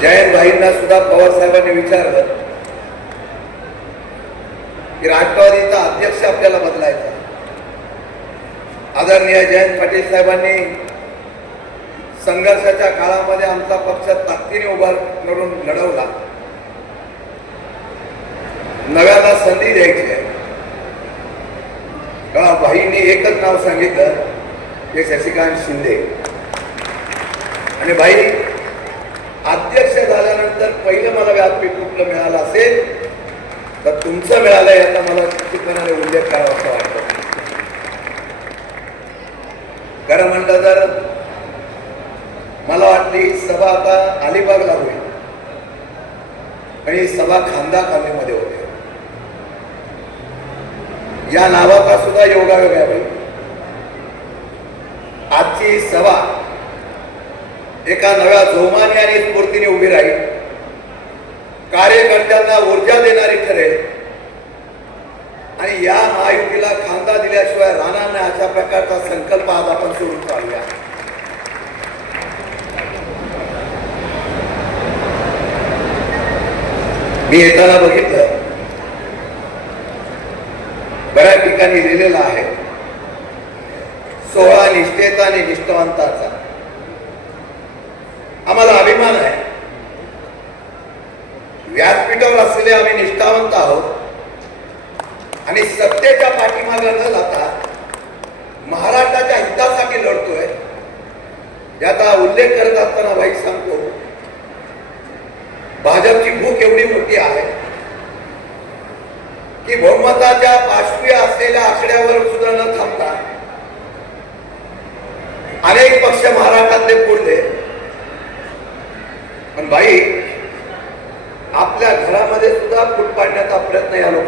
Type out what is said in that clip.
जयंत भाईंना सुद्धा पवार साहेबांनी विचारलं की राष्ट्रवादीचा अध्यक्ष आपल्याला बदलायचा आदरणीय जयंत पाटील साहेबांनी संघर्षाच्या काळामध्ये आमचा पक्ष ताकदीने उभा करून लढवला. नव्याला संधी द्यायची आहे. का भाईंनी एकच नाव सांगितलं ते शशिकांत शिंदे. आणि भाई अध्यक्ष तुमचं मिळालं याचा मला निश्चितपणाने उल्लेख करावा असं वाटतं. खरं म्हणलं तर मला वाटली ही सभा आता अलिबागला होईल. आणि ही सभा खांदा कॉलनीमध्ये होते. या नावाचा सुद्धा योगायोग आहे आजची सभा एका नव्या जोमाने आणि स्फूर्तीने उभी राहील. कार्यकर्त्यांना ऊर्जा देणारी ठरेल. आणि या महायुतीला खांदा दिल्याशिवाय राहणार नाही अशा प्रकारचा संकल्प आज आपण सुरू काढूया मी येताना बघितलं. बऱ्याच ठिकाणी लिहिलेलं आहे. सोहळा निष्ठेचा आणि निष्ठावंताचा. आम्हाला अभिमान आहे. व्यासपीठावर असलेले आम्ही निष्ठावंत आहोत. आणि सत्तेच्या पाठीमागे न जाता महाराष्ट्राच्या हितासाठी लढतोय. याचा उल्लेख करत असताना भाई सांगतो भाजपची भूक एवढी मोठी आहे की बहुमताच्या पाचवी असलेल्या आकड्यावर सुद्धा न थांबता अनेक पक्ष महाराष्ट्रातले पुढले पण बाई आपल्या घरामध्ये सुद्धा फूट पाडण्याचा प्रयत्न या लोक